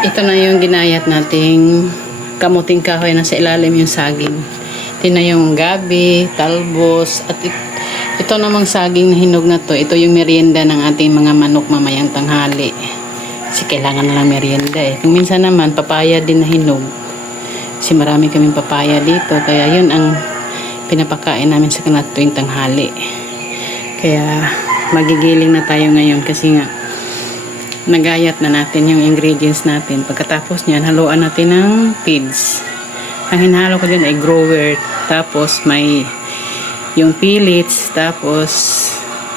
Ito na yung ginayat nating kamuting kahoy na sa ilalim yung saging. Ito na yung gabi, talbos, at ito namang saging na hinog na to. Ito yung merienda ng ating mga manok mamayang tanghali. Kasi kailangan na lang merienda eh. Kung minsan naman, papaya din na hinog. Kasi marami kaming papaya dito. Kaya yun ang pinapakain namin sa kanila tuwing tanghali. Kaya magigiling na tayo ngayon kasi nga nagayat na natin yung ingredients natin. Pagkatapos niyan, haluan natin ng feeds. Ang hinalo ko dyan ay grower, tapos may yung pellets, tapos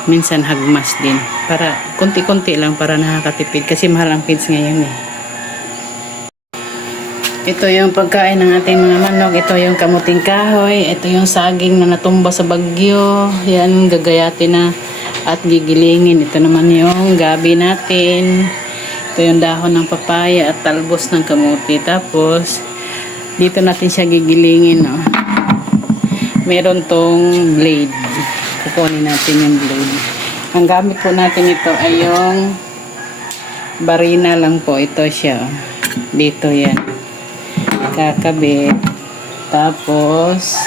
minsan hagmas din. Para konti-konti lang para nakakatipid kasi mahal ang feeds ngayon eh. Ito yung pagkain ng ating mga manok. Ito yung kamuting kahoy. Ito yung saging na natumba sa bagyo. Yan, gagayatin na at gigilingin. Ito naman yung gabi natin. Ito yung dahon ng papaya at talbos ng kamuti. Tapos dito natin siya gigilingin, no? Meron tong blade. Kukunin natin yung blade. Ang gamit po natin ito ay yung barina lang po. Ito siya. Dito yan. Kakabit. Tapos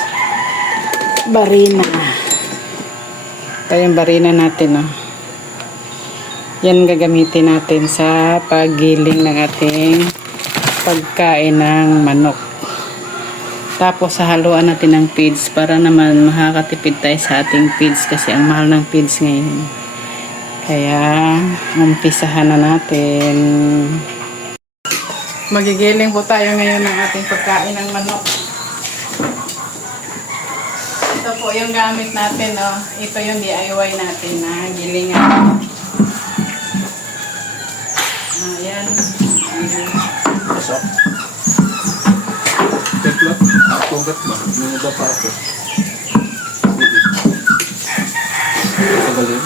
barina. Ito yung barina natin, no? Yan gagamitin natin sa paggiling ng ating pagkain ng manok. Tapos haluan natin ng feeds para naman makakatipid tayo sa ating feeds kasi ang mahal ng feeds ngayon. Kaya umpisahan na natin. Magigiling po tayo ngayon ng ating pagkain ng manok. Ito po yung gamit natin, oh. Ito yung DIY natin na gilingan. Ayan. Pasok. Tekla. Tugat ba? Nunod pa ako. Tagalin.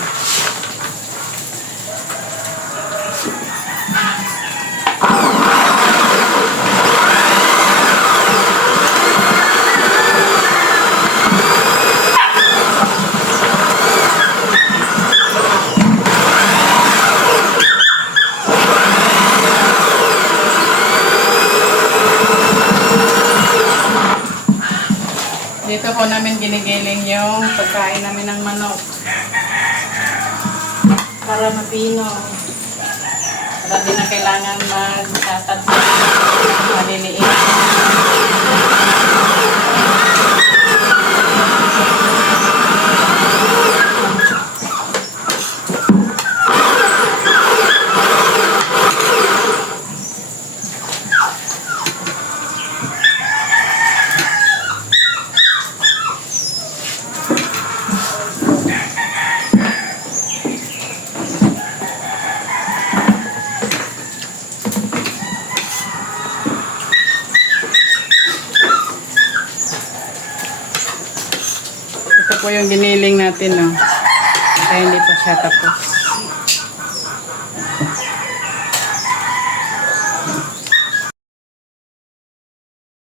Dito po namin ginigiling yung pagkain namin ng manok. Para mapino. Para di na kailangan magtatat na maliliit. Ito po yung giniling natin, no? Kaya hindi pa siya tapos.